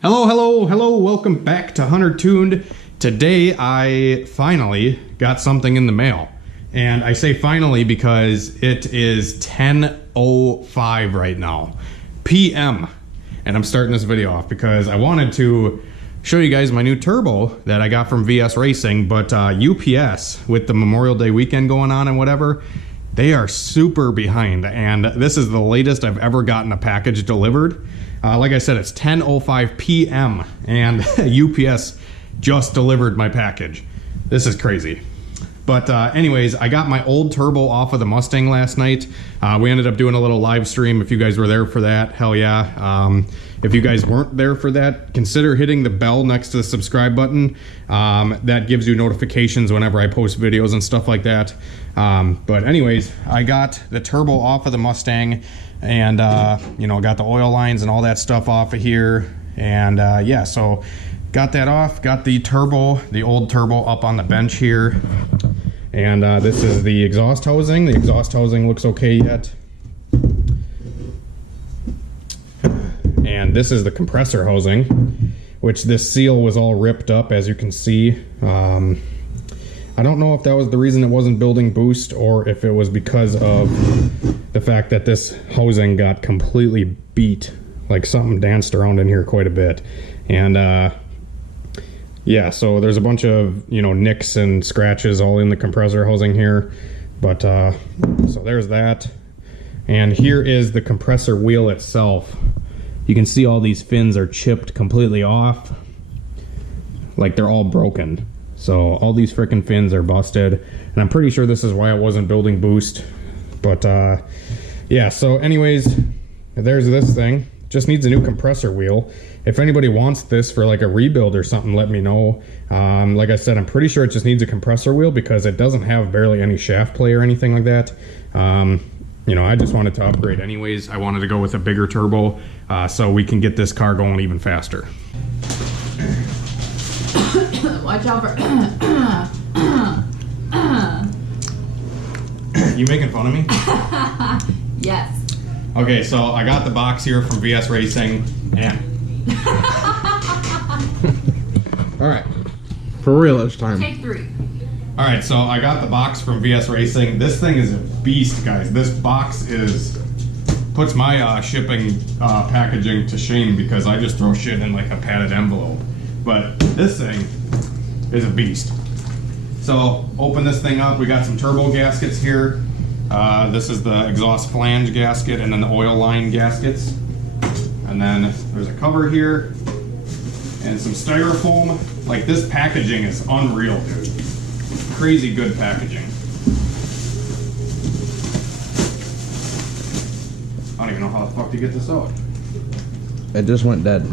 Hello, welcome back to Hunter Tuned. Today I finally got something in the mail. And I say finally because it is 10:05 right now, PM. And I'm starting this video off because I wanted to show you guys my new turbo that I got from VS Racing, but UPS, with the Memorial Day weekend going on and whatever, they are super behind. And this is the latest I've ever gotten a package delivered. Like I said, it's 10:05 PM and UPS just delivered my package. This is crazy. But anyways, I got my old turbo off of the Mustang last night. We ended up doing a little live stream. If you guys were there for that, hell yeah. If you guys weren't there for that, consider hitting the bell next to the subscribe button. That gives you notifications whenever I post videos and stuff like that. But anyways, I got the turbo off of the Mustang and, you know, got the oil lines and all that stuff off of here. And yeah, so got that off, got the turbo, the old turbo up on the bench here. And this is the exhaust housing. The exhaust housing looks okay yet. And this is the compressor housing, which this seal was all ripped up, as you can see. I don't know if that was the reason it wasn't building boost or if it was because of the fact that this housing got completely beat. Like something danced around in here quite a bit. And yeah, so there's a bunch of, you know, nicks and scratches all in the compressor housing here. But so there's that. And here is the compressor wheel itself. You can see all these fins are chipped completely off. Like they're all broken. So all these frickin' fins are busted. And I'm pretty sure this is why it wasn't building boost. But yeah, so anyways, there's this thing. Just needs a new compressor wheel. If anybody wants this for like a rebuild or something, let me know. Like I said, I'm pretty sure it just needs a compressor wheel because it doesn't have barely any shaft play or anything like that. You know, I just wanted to upgrade anyways. I wanted to go with a bigger turbo so we can get this car going even faster. Watch out for... You making fun of me? Yes. Okay, so I got the box here from VS Racing, and... Alright, for real this time. Take 3. Alright, so I got the box from VS Racing. This thing is a beast, guys. This box puts my shipping packaging to shame because I just throw shit in like a padded envelope. But this thing is a beast. So open this thing up. We got some turbo gaskets here. This is the exhaust flange gasket and then the oil line gaskets. And then there's a cover here and some styrofoam. Like this packaging is unreal, dude. Crazy good packaging. I don't even know how the fuck to get this out. It just went dead.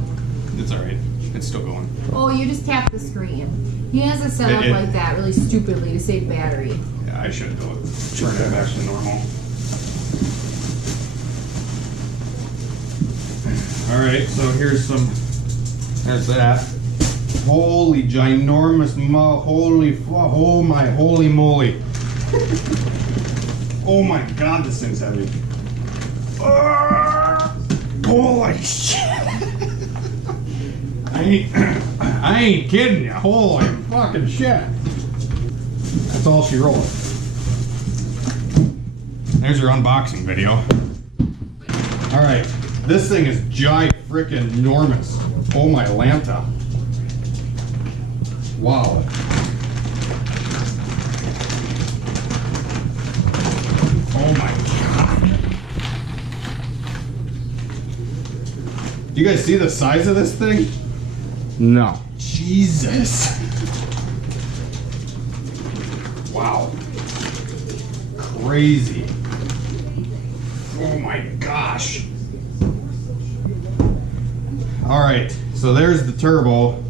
It's alright. It's still going. Oh, you just tap the screen. He has it set up like that really stupidly to save battery. Yeah, I should do it. Turn it back to normal. Alright, so there's that. Holy ginormous oh my holy moly. Oh my god, this thing's heavy. Holy shit. I ain't kidding you. Holy fucking shit. That's all she wrote. There's your unboxing video. Alright, this thing is frickin' enormous. Oh my Lanta. Wow. Oh my god. Do you guys see the size of this thing? No. Jesus. Wow. Crazy. Oh my gosh. Alright, so there's the turbo.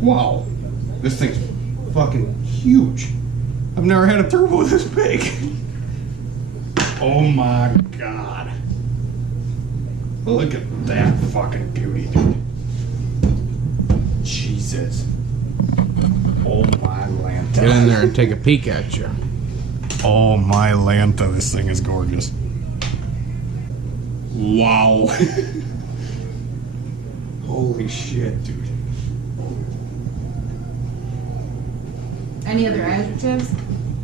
Wow. This thing's fucking huge. I've never had a turbo this big. Oh my god. Look at that fucking beauty, dude. Jesus. Oh my Lanta. Get in there and take a peek at you. Oh my Lanta, this thing is gorgeous. Wow. Holy shit, dude. Any other adjectives?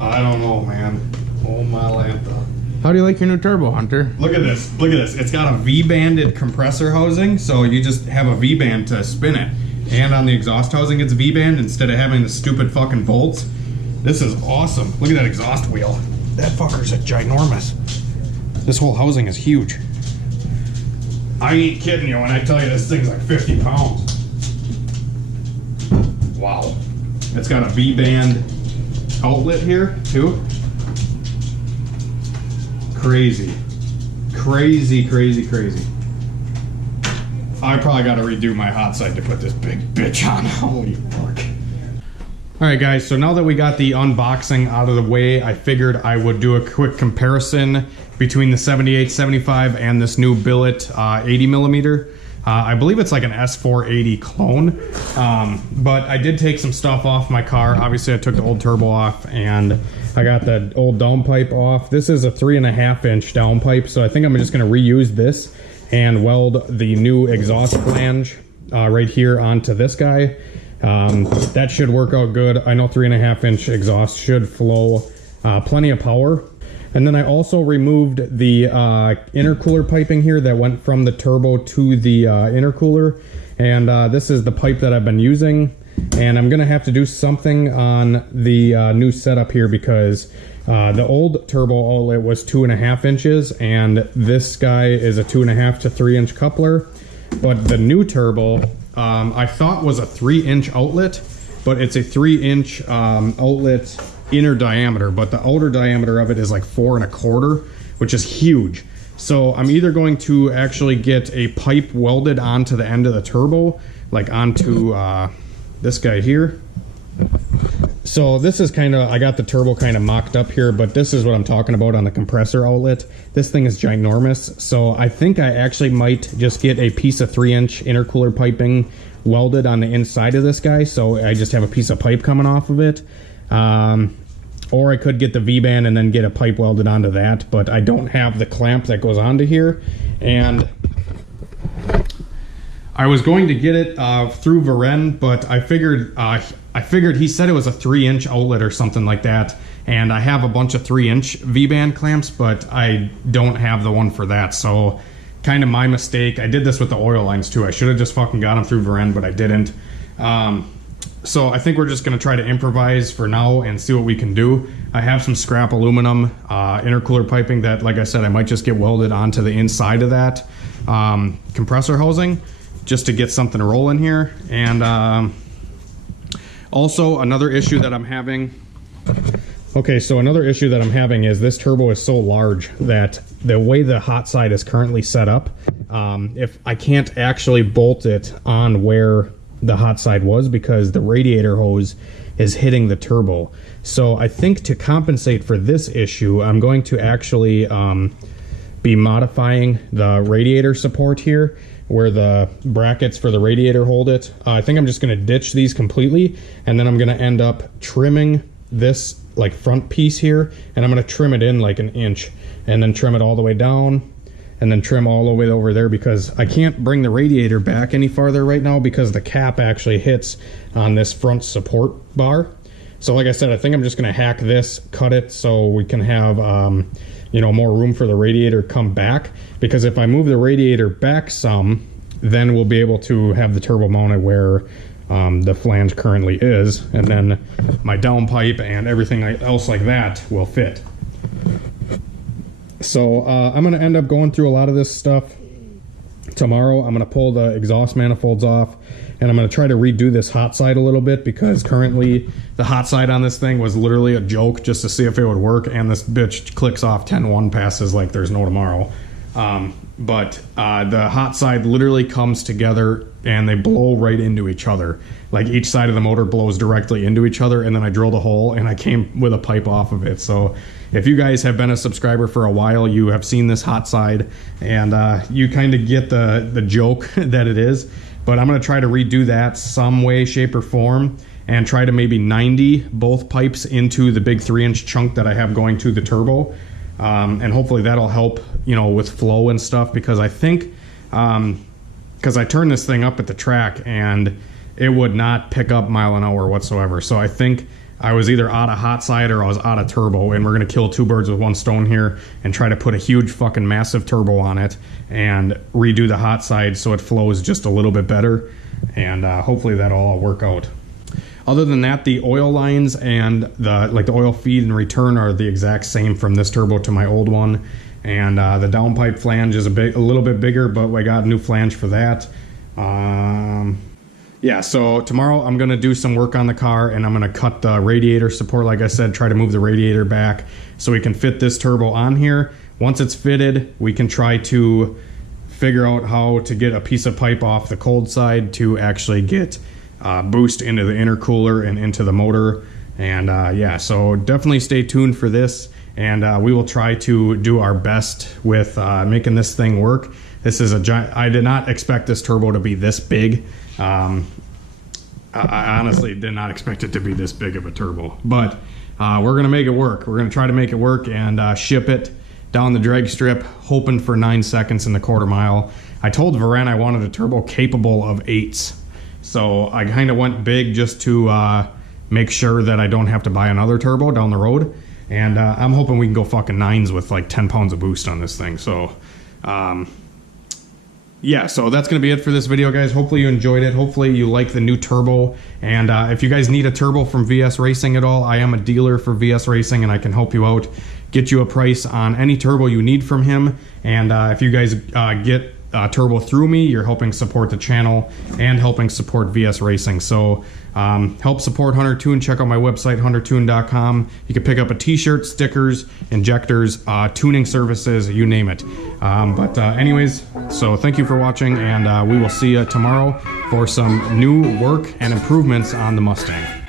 I don't know, man. Oh my lanta. How do you like your new turbo, Hunter? Look at this. Look at this. It's got a V-banded compressor housing, so you just have a V-band to spin it. And on the exhaust housing, it's V-band instead of having the stupid fucking bolts. This is awesome. Look at that exhaust wheel. That fucker's a ginormous. This whole housing is huge. I ain't kidding you when I tell you this thing's like 50 pounds. Wow. It's got a V-band outlet here, too. Crazy. Crazy, crazy, crazy. I probably got to redo my hot side to put this big bitch on. Holy fuck. Alright guys, so now that we got the unboxing out of the way, I figured I would do a quick comparison between the 78-75 and this new Billet 80mm. I believe it's like an S480 clone, but I did take some stuff off my car. Obviously I took the old turbo off and I got the old downpipe off. This is a 3.5 inch downpipe, so I think I'm just going to reuse this and weld the new exhaust flange right here onto this guy. That should work out good. I know 3.5 inch exhaust should flow plenty of power. And then I also removed the intercooler piping here that went from the turbo to the intercooler. And this is the pipe that I've been using. And I'm gonna have to do something on the new setup here because the old turbo outlet was 2.5 inches and this guy is a 2.5 to 3 inch coupler. But the new turbo, I thought was a 3 inch outlet, but it's a 3 inch outlet inner diameter, but the outer diameter of it is like 4.25, which is huge. So I'm either going to actually get a pipe welded onto the end of the turbo, like onto this guy here. So this is kind of, I got the turbo kind of mocked up here, but this is what I'm talking about on the compressor outlet. This thing is ginormous. So I think I actually might just get a piece of 3 inch intercooler piping welded on the inside of this guy. So I just have a piece of pipe coming off of it. Or I could get the V-band and then get a pipe welded onto that, but I don't have the clamp that goes onto here. And I was going to get it through Varen, but I figured he said it was a 3 inch outlet or something like that. And I have a bunch of 3 inch V-band clamps, but I don't have the one for that. So kind of my mistake. I did this with the oil lines too. I should have just fucking got them through Varen, but I didn't. So I think we're just going to try to improvise for now and see what we can do. I have some scrap aluminum intercooler piping that, like I said, I might just get welded onto the inside of that compressor housing just to get something to roll in here. And also another issue that I'm having. Okay, so another issue that I'm having is this turbo is so large that the way the hot side is currently set up, if I can't actually bolt it on where the hot side was because the radiator hose is hitting the turbo. So I think to compensate for this issue, I'm going to actually be modifying the radiator support here where the brackets for the radiator hold it. I think I'm just going to ditch these completely, and then I'm going to end up trimming this like front piece here, and I'm going to trim it in like 1 inch and then trim it all the way down and then trim all the way over there because I can't bring the radiator back any farther right now because the cap actually hits on this front support bar. So like I said, I think I'm just going to hack this, cut it so we can have you know, more room for the radiator come back, because if I move the radiator back some, then we'll be able to have the turbo mounted where the flange currently is, and then my downpipe and everything else like that will fit. So I'm going to end up going through a lot of this stuff tomorrow. I'm going to pull the exhaust manifolds off, and I'm going to try to redo this hot side a little bit because currently the hot side on this thing was literally a joke just to see if it would work, and this bitch clicks off 10-1 passes like there's no tomorrow. But the hot side literally comes together and they blow right into each other. Like each side of the motor blows directly into each other, and then I drilled a hole and I came with a pipe off of it. So if you guys have been a subscriber for a while, you have seen this hot side, and you kind of get the joke that it is. But I'm going to try to redo that some way, shape, or form, and try to maybe 90 both pipes into the big 3-inch chunk that I have going to the turbo. And hopefully that'll help, you know, with flow and stuff, because I think because I turned this thing up at the track and it would not pick up mile an hour whatsoever. So I think I was either out of hot side or I was out of turbo, and we're gonna kill two birds with one stone here and try to put a huge fucking massive turbo on it and redo the hot side so it flows just a little bit better, and hopefully that'll all work out. Other than that, the oil lines and the oil feed and return are the exact same from this turbo to my old one, and the downpipe flange is a little bit bigger, but I got a new flange for that. Yeah, so tomorrow I'm going to do some work on the car, and I'm going to cut the radiator support, like I said, try to move the radiator back so we can fit this turbo on here. Once it's fitted, we can try to figure out how to get a piece of pipe off the cold side to actually get boost into the intercooler and into the motor. And yeah, so definitely stay tuned for this, and we will try to do our best with making this thing work. This is a giant. I did not expect this turbo to be this big. I honestly did not expect it to be this big of a turbo, but we're gonna make it work. We're gonna try to make it work and ship it down the drag strip, hoping for 9 seconds in the quarter mile. I told Varen I wanted a turbo capable of 8s, so I kind of went big just to make sure that I don't have to buy another turbo down the road. And I'm hoping we can go fucking 9s with like 10 pounds of boost on this thing. So yeah, so that's going to be it for this video, guys. Hopefully you enjoyed it. Hopefully you like the new turbo. And if you guys need a turbo from VS Racing at all, I am a dealer for VS Racing, and I can help you out, get you a price on any turbo you need from him. And if you guys get turbo through me, you're helping support the channel and helping support VS Racing. So help support Hunter Tune. Check out my website, huntertune.com. You can pick up a t-shirt, stickers, injectors, tuning services, you name it. But anyways, so thank you for watching, and we will see you tomorrow for some new work and improvements on the Mustang.